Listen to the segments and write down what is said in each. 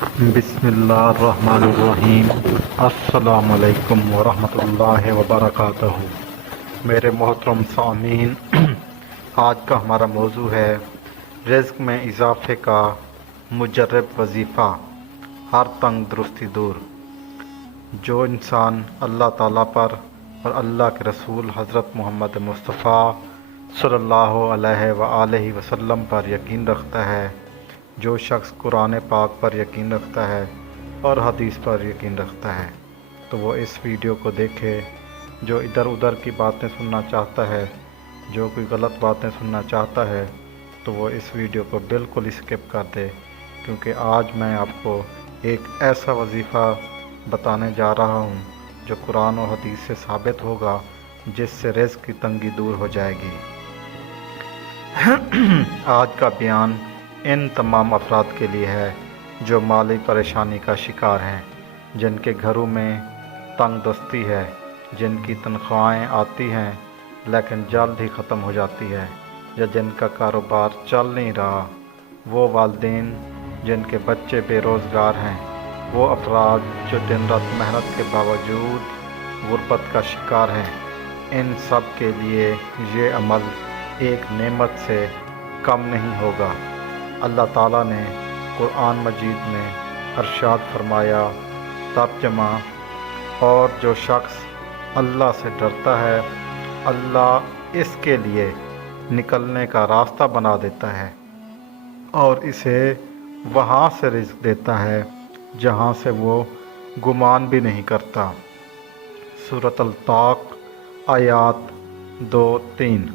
بسم اللہ الرحمن الرحیم۔ السلام علیکم ورحمۃ اللہ وبرکاتہ۔ میرے محترم سامعین، آج کا ہمارا موضوع ہے رزق میں اضافے کا مجرب وظیفہ، ہر تنگ درستی دور۔ جو انسان اللہ تعالیٰ پر اور اللہ کے رسول حضرت محمد مصطفیٰ صلی اللہ علیہ وآلہ وسلم پر یقین رکھتا ہے، جو شخص قرآن پاک پر یقین رکھتا ہے اور حدیث پر یقین رکھتا ہے، تو وہ اس ویڈیو کو دیکھے۔ جو ادھر ادھر کی باتیں سننا چاہتا ہے، جو کوئی غلط باتیں سننا چاہتا ہے، تو وہ اس ویڈیو کو بالکل اسکپ کر دے، کیونکہ آج میں آپ کو ایک ایسا وظیفہ بتانے جا رہا ہوں جو قرآن و حدیث سے ثابت ہوگا، جس سے رزق کی تنگی دور ہو جائے گی۔ آج کا بیان ان تمام افراد کے لیے ہے جو مالی پریشانی کا شکار ہیں، جن کے گھروں میں تنگ دستی ہے، جن کی تنخواہیں آتی ہیں لیکن جلد ہی ختم ہو جاتی ہے، یا جن کا کاروبار چل نہیں رہا، وہ والدین جن کے بچے بے روزگار ہیں، وہ افراد جو دن رات محنت کے باوجود غربت کا شکار ہیں۔ ان سب کے لیے یہ عمل ایک نعمت سے کم نہیں ہوگا۔ اللہ تعالیٰ نے قرآن مجید میں ارشاد فرمایا، ترجمہ: اور جو شخص اللہ سے ڈرتا ہے، اللہ اس کے لیے نکلنے کا راستہ بنا دیتا ہے اور اسے وہاں سے رزق دیتا ہے جہاں سے وہ گمان بھی نہیں کرتا۔ سورۃ الطاق آیات 2-3۔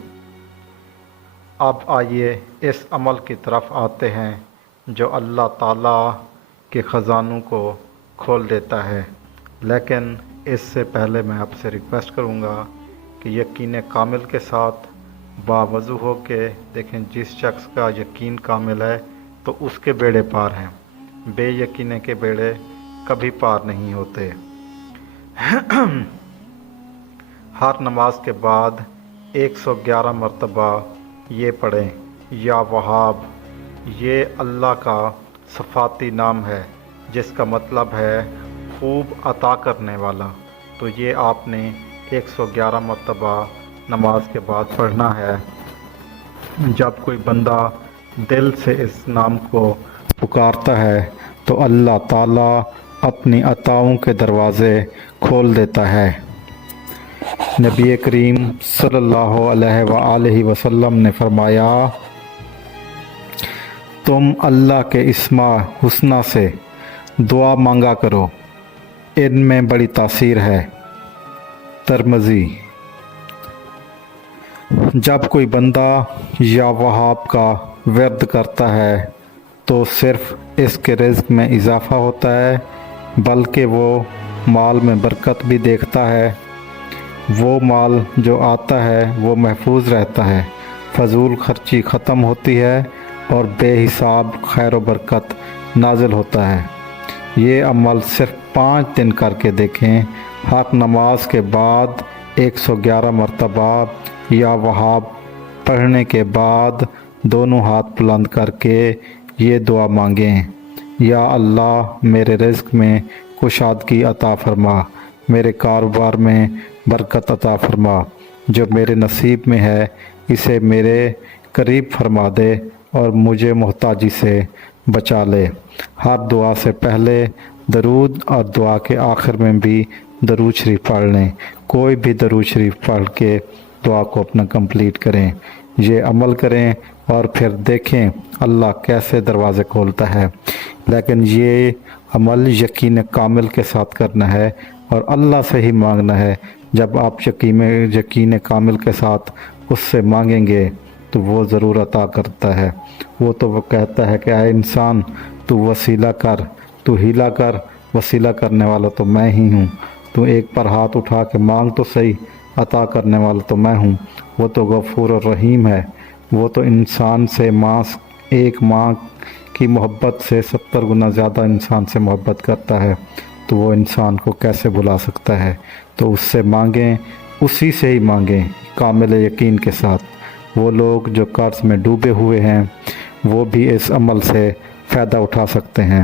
اب آئیے اس عمل کی طرف آتے ہیں جو اللہ تعالیٰ کے خزانوں کو کھول دیتا ہے، لیکن اس سے پہلے میں آپ سے ریکویسٹ کروں گا کہ یقین کامل کے ساتھ باوضو ہو کے دیکھیں۔ جس شخص کا یقین کامل ہے تو اس کے بیڑے پار ہیں، بے یقینے کے بیڑے کبھی پار نہیں ہوتے۔ ہر نماز کے بعد 111 مرتبہ یہ پڑھیں، یا وہاب۔ یہ اللہ کا صفاتی نام ہے جس کا مطلب ہے خوب عطا کرنے والا۔ تو یہ آپ نے 111 مرتبہ نماز کے بعد پڑھنا ہے۔ جب کوئی بندہ دل سے اس نام کو پکارتا ہے تو اللہ تعالیٰ اپنی عطاؤں کے دروازے کھول دیتا ہے۔ نبی کریم صلی اللہ علیہ وآلہ وسلم نے فرمایا، تم اللہ کے اسماء حسنی سے دعا مانگا کرو، ان میں بڑی تاثیر ہے۔ ترمذی۔ جب کوئی بندہ یا وہاب کا ورد کرتا ہے تو صرف اس کے رزق میں اضافہ ہوتا ہے، بلکہ وہ مال میں برکت بھی دیکھتا ہے۔ وہ مال جو آتا ہے وہ محفوظ رہتا ہے، فضول خرچی ختم ہوتی ہے اور بے حساب خیر و برکت نازل ہوتا ہے۔ یہ عمل صرف 5 دن کر کے دیکھیں۔ ہر نماز کے بعد 111 مرتبہ یا وہاب پڑھنے کے بعد دونوں ہاتھ بلند کر کے یہ دعا مانگیں، یا اللہ میرے رزق میں کشادگی عطا فرما، میرے کاروبار میں برکت عطا فرما، جو میرے نصیب میں ہے اسے میرے قریب فرما دے اور مجھے محتاجی سے بچا لے۔ ہر دعا سے پہلے درود اور دعا کے آخر میں بھی درود شریف پڑھ لیں۔ کوئی بھی درود شریف پڑھ کے دعا کو اپنا کمپلیٹ کریں۔ یہ عمل کریں اور پھر دیکھیں اللہ کیسے دروازے کھولتا ہے، لیکن یہ عمل یقین کامل کے ساتھ کرنا ہے اور اللہ سے ہی مانگنا ہے۔ جب آپ یقین کامل کے ساتھ اس سے مانگیں گے تو وہ ضرور عطا کرتا ہے۔ وہ کہتا ہے کہ اے انسان، تو وسیلہ کر، تو ہیلا کر، وسیلہ کرنے والا تو میں ہی ہوں۔ تو ایک پر ہاتھ اٹھا کے مانگ تو صحیح، عطا کرنے والا تو میں ہوں۔ وہ تو غفور الرحیم ہے۔ وہ تو انسان سے ایک ماں کی محبت سے 70 گنا زیادہ انسان سے محبت کرتا ہے، تو وہ انسان کو کیسے بھلا سکتا ہے؟ تو اس سے مانگیں، اسی سے ہی مانگیں کامل یقین کے ساتھ۔ وہ لوگ جو قرض میں ڈوبے ہوئے ہیں وہ بھی اس عمل سے فائدہ اٹھا سکتے ہیں۔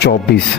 24।